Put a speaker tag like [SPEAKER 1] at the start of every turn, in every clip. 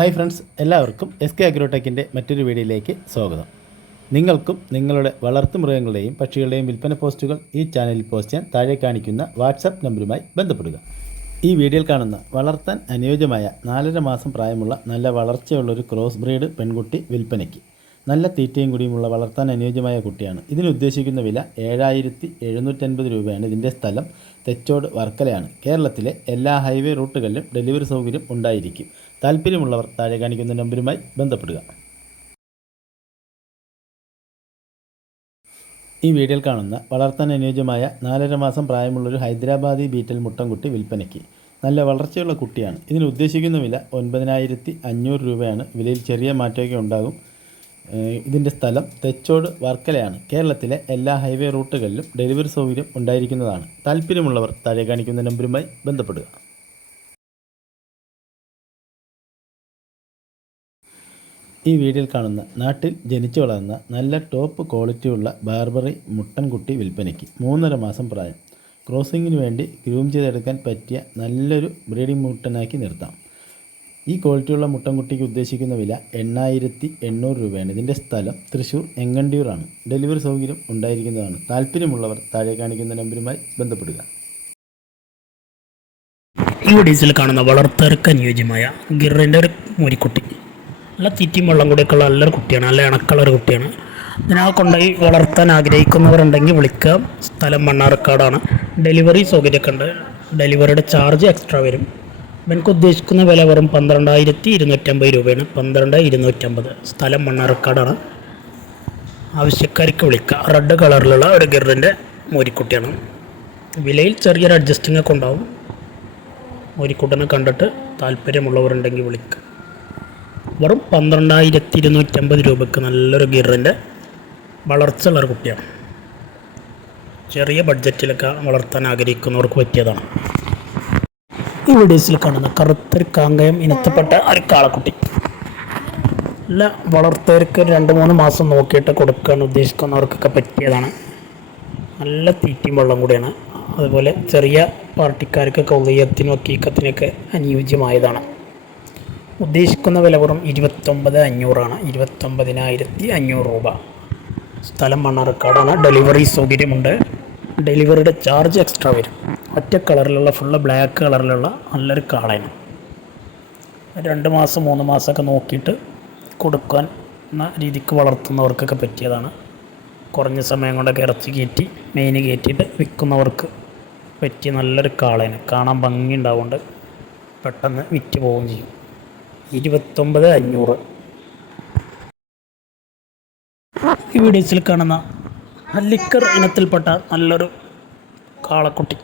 [SPEAKER 1] Hi friends എല്ലാവർക്കും S കെ അഗ്രോടെക്കിന്റെ മറ്റൊരു വീഡിയോയിലേക്ക് സ്വാഗതം. നിങ്ങൾക്കും നിങ്ങളുടെ വളർത്തുമൃഗങ്ങളുടെയും പക്ഷികളുടെയും വിൽപ്പന പോസ്റ്റുകൾ ഈ ചാനലിൽ പോസ്റ്റ് ചെയ്യാൻ താഴെ കാണിക്കുന്ന വാട്സാപ്പ് നമ്പറുമായി ബന്ധപ്പെടുക. ഈ വീഡിയോയിൽ കാണുന്ന വളർത്താൻ അനുയോജ്യമായ നാലര മാസം പ്രായമുള്ള നല്ല വളർച്ചയുള്ള ഒരു ക്രോസ് ബ്രീഡ് പെൺകുട്ടി വിൽപ്പനയ്ക്ക്. നല്ല തീറ്റയും കൂടിയുമുള്ള വളർത്താൻ അനുയോജ്യമായ കുട്ടിയാണ്. ഇതിന് ഉദ്ദേശിക്കുന്ന വില ഏഴായിരത്തി എഴുന്നൂറ്റൻപത് രൂപയാണ്. ഇതിന്റെ സ്ഥലം തെച്ചോട് വർക്കലയാണ്. കേരളത്തിലെ എല്ലാ ഹൈവേ റൂട്ടുകളിലും ഡെലിവറി സൗകര്യം ഉണ്ടായിരിക്കും. താല്പര്യമുള്ളവർ താഴെ കാണിക്കുന്ന നമ്പരുമായി ബന്ധപ്പെടുക. ഈ വീഡിയോയിൽ കാണുന്ന വളർത്താൻ അനുയോജ്യമായ നാലര മാസം പ്രായമുള്ളൊരു ഹൈദരാബാദി ബീറ്റൽ മുട്ടൻകുട്ടി വിൽപ്പനയ്ക്ക് നല്ല വളർച്ചയുള്ള കുട്ടിയാണ്. ഇതിന് ഉദ്ദേശിക്കുന്ന വില ഒൻപതിനായിരത്തി അഞ്ഞൂറ് രൂപയാണ്. വിലയിൽ ചെറിയ മാറ്റമൊക്കെ ഉണ്ടാകും. ഇതിന്റെ സ്ഥലം തെച്ചോട് വർക്കലയാണ്. കേരളത്തിലെ എല്ലാ ഹൈവേ റൂട്ടുകളിലും ഡെലിവറി സൗകര്യം ഉണ്ടായിരിക്കുന്നതാണ്. താല്പര്യമുള്ളവർ താഴെ കാണിക്കുന്ന നമ്പരുമായി ബന്ധപ്പെടുക. ഈ വീഡിയോയിൽ കാണുന്ന നാട്ടിൽ ജനിച്ചു വളർന്ന നല്ല ടോപ്പ് ക്വാളിറ്റിയുള്ള ബാർബറി മുട്ടൻകുട്ടി വിൽപ്പനയ്ക്ക് മൂന്നര മാസം പ്രായം. ക്രോസിങ്ങിന് വേണ്ടി ഗ്രൂം ചെയ്തെടുക്കാൻ പറ്റിയ നല്ലൊരു ബ്രീഡിംഗ് മുട്ടനാക്കി നിർത്താം. ഈ ക്വാളിറ്റിയുള്ള മുട്ടൻകുട്ടിക്ക് ഉദ്ദേശിക്കുന്ന വില എണ്ണായിരത്തി എണ്ണൂറ് രൂപയാണ്. ഇതിന്റെ സ്ഥലം തൃശ്ശൂർ എങ്ങണ്ടിയൂറാണ് ഡെലിവറി സൗകര്യം ഉണ്ടായിരിക്കുന്നതാണ്. താല്പര്യമുള്ളവർ താഴെ കാണിക്കുന്ന നമ്പരുമായി ബന്ധപ്പെടുക.
[SPEAKER 2] ഈ ഒഡീസിൽ കാണുന്ന വളർത്തർക്ക് അനുയോജ്യമായ ഗിറിന്റെ ഒരു മുരിക്കുട്ടി. നല്ല തീറ്റയും വെള്ളം കൂടിയൊക്കെയുള്ള നല്ലൊരു കുട്ടിയാണ് നല്ല ഇണക്കുള്ള ഒരു കുട്ടിയാണ്. ഇതിനെ കൊണ്ടുപോയി വളർത്താൻ ആഗ്രഹിക്കുന്നവരുണ്ടെങ്കിൽ വിളിക്കുക. സ്ഥലം മണ്ണാർക്കാടാണ് ഡെലിവറി സൗകര്യമൊക്കെ ഉണ്ട്. ഡെലിവറിയുടെ ചാർജ് എക്സ്ട്രാ വരും. എനിക്ക് ഉദ്ദേശിക്കുന്ന വില വെറും പന്ത്രണ്ടായിരത്തി ഇരുന്നൂറ്റമ്പത് രൂപയാണ്. പന്ത്രണ്ട് ഇരുന്നൂറ്റമ്പത് സ്ഥലം മണ്ണാർക്കാടാണ് ആവശ്യക്കാർക്ക് വിളിക്കുക. റെഡ് കളറിലുള്ള ഒരു ഗിറിന്റെ മോരിക്കുട്ടിയാണ്. വിലയിൽ ചെറിയൊരു അഡ്ജസ്റ്റിംഗ് ഒക്കെ ഉണ്ടാവും. മോരിക്കുട്ടനെ കണ്ടിട്ട് താല്പര്യമുള്ളവരുണ്ടെങ്കിൽ വിളിക്കുക. വെറും പന്ത്രണ്ടായിരത്തി ഇരുന്നൂറ്റമ്പത് രൂപയ്ക്ക് നല്ലൊരു ഗിറിന്റെ വളർച്ചയുള്ള കുട്ടിയാണ്. ചെറിയ ബഡ്ജറ്റിലൊക്കെ വളർത്താൻ ആഗ്രഹിക്കുന്നവർക്ക് പറ്റിയതാണ്. ഈ വീഡിയോസിൽ കാണുന്ന കറുത്തൊരു കാങ്കയം ഇനത്തിൽപ്പെട്ട ഒരു കാളക്കുട്ടി. അല്ല വളർത്തവർക്ക് രണ്ട് മൂന്ന് മാസം നോക്കിയിട്ട് കൊടുക്കാൻ ഉദ്ദേശിക്കുന്നവർക്കൊക്കെ പറ്റിയതാണ്. നല്ല തീറ്റയും വെള്ളം കൂടിയാണ്. അതുപോലെ ചെറിയ പാർട്ടിക്കാർക്കൊക്കെ ഉദയത്തിനും അക്കീക്കത്തിനൊക്കെ അനുയോജ്യമായതാണ്. ഉദ്ദേശിക്കുന്ന വില വെറും ഇരുപത്തൊമ്പത് അഞ്ഞൂറാണ്. ഇരുപത്തൊമ്പതിനായിരത്തി അഞ്ഞൂറ് രൂപ. സ്ഥലം മണ്ണാർക്കാടാണ് ഡെലിവറി സൗകര്യമുണ്ട്. ഡെലിവറിയുടെ ചാർജ് എക്സ്ട്രാ വരും. ഒറ്റ കളറിലുള്ള ഫുള്ള് ബ്ലാക്ക് കളറിലുള്ള നല്ലൊരു കാളയാണ്. രണ്ട് മാസം മൂന്ന് മാസമൊക്കെ നോക്കിയിട്ട് കൊടുക്കാൻ എന്ന രീതിക്ക് വളർത്തുന്നവർക്കൊക്കെ പറ്റിയതാണ്. കുറഞ്ഞ സമയം കൊണ്ടൊക്കെ ഇറച്ചി കയറ്റി മെയിന് കയറ്റിയിട്ട് വിൽക്കുന്നവർക്ക് പറ്റിയ നല്ലൊരു കാളയാണ്. കാണാൻ ഭംഗി ഉണ്ടാവുകൊണ്ട് പെട്ടെന്ന് വിറ്റ് പോവുകയും ചെയ്യും. ഇരുപത്തൊമ്പത് അഞ്ഞൂറ്. ഈ വീഡിയോസിൽ കാണുന്ന ലിക്കർ ഇനത്തിൽപ്പെട്ട നല്ലൊരു കാളക്കുട്ടി.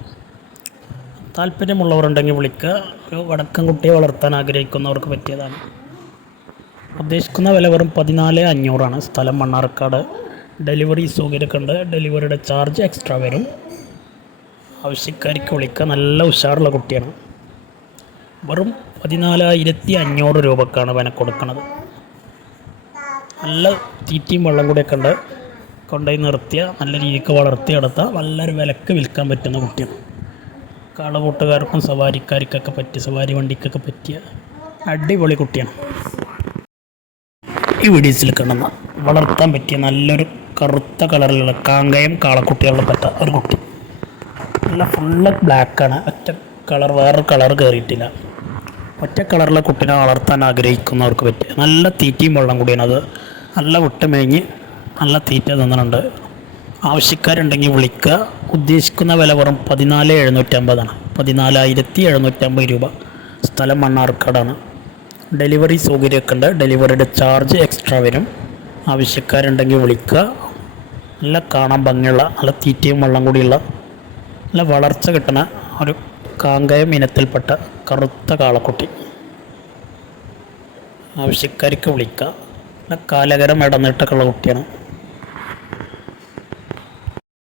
[SPEAKER 2] താല്പര്യമുള്ളവരുണ്ടെങ്കിൽ വിളിക്കുക. ഒരു വടക്കൻ കുട്ടിയെ വളർത്താൻ ആഗ്രഹിക്കുന്നവർക്ക് പറ്റിയതാണ്. ഉദ്ദേശിക്കുന്ന വില വെറും പതിനാല് അഞ്ഞൂറാണ്. സ്ഥലം മണ്ണാർക്കാട്. ഡെലിവറി സൗകര്യമൊക്കെ ഡെലിവറിയുടെ ചാർജ് എക്സ്ട്രാ വരും. ആവശ്യക്കാർക്ക് വിളിക്കുക. നല്ല ഉഷാറുള്ള കുട്ടിയാണ്. വെറും പതിനാലായിരത്തി അഞ്ഞൂറ് രൂപക്കാണ് വന കൊടുക്കുന്നത് നല്ല തീറ്റയും വെള്ളം കൂടെയൊക്കെ ഉണ്ട്. കൊണ്ടുപോയി നിർത്തിയ നല്ല രീതിക്ക് വളർത്തിയെടുത്ത നല്ലൊരു വിലക്ക് വിൽക്കാൻ പറ്റുന്ന കുട്ടിയാണ്. കാളപൂട്ടുകാർക്കും സവാരിക്കാർക്കൊക്കെ പറ്റിയ സവാരി വണ്ടിക്കൊക്കെ പറ്റിയ അടിപൊളി കുട്ടിയാണ്. ഈ വീഡിയോസിൽ കാണുന്ന വളർത്താൻ പറ്റിയ നല്ലൊരു കറുത്ത കളറിലുള്ള കാങ്കയം കാളക്കുട്ടികളിൽ പറ്റ ഒരു കുട്ടി. നല്ല ഫുള്ള് ബ്ലാക്കാണ് ഒറ്റ കളർ വേറൊരു കളർ കയറിയിട്ടില്ല ഒറ്റ കളറിലെ കുട്ടിനെ വളർത്താൻ ആഗ്രഹിക്കുന്നവർക്ക് പറ്റിയ നല്ല തീറ്റയും വെള്ളം കൂടിയാണ് അത്. നല്ല വിട്ടുമേഞ്ഞ് നല്ല തീറ്റ തന്നിട്ടുണ്ട്. ആവശ്യക്കാരുണ്ടെങ്കിൽ വിളിക്കുക. ഉദ്ദേശിക്കുന്ന വില വെറും പതിനാല് എഴുന്നൂറ്റമ്പതാണ്. പതിനാലായിരത്തി എഴുന്നൂറ്റമ്പത് രൂപ. സ്ഥലം മണ്ണാർക്കാടാണ്. ഡെലിവറി സൗകര്യമൊക്കെ ഉണ്ട് ഡെലിവറിയുടെ ചാർജ് എക്സ്ട്രാ വരും. ആവശ്യക്കാരുണ്ടെങ്കിൽ വിളിക്കുക. നല്ല കാണാൻ ഭംഗിയുള്ള നല്ല തീറ്റയും വെള്ളം കൂടിയുള്ള നല്ല വളർച്ച കിട്ടുന്ന ഒരു കാങ്കയം ഇനത്തിൽപ്പെട്ട കറുത്ത കാളക്കുട്ടി. ആവശ്യക്കാർക്ക് വിളിക്കുക കാലകരം ഇടന്നിട്ട കള്ളക്കുട്ടിയാണ് കുട്ടിയാണ്.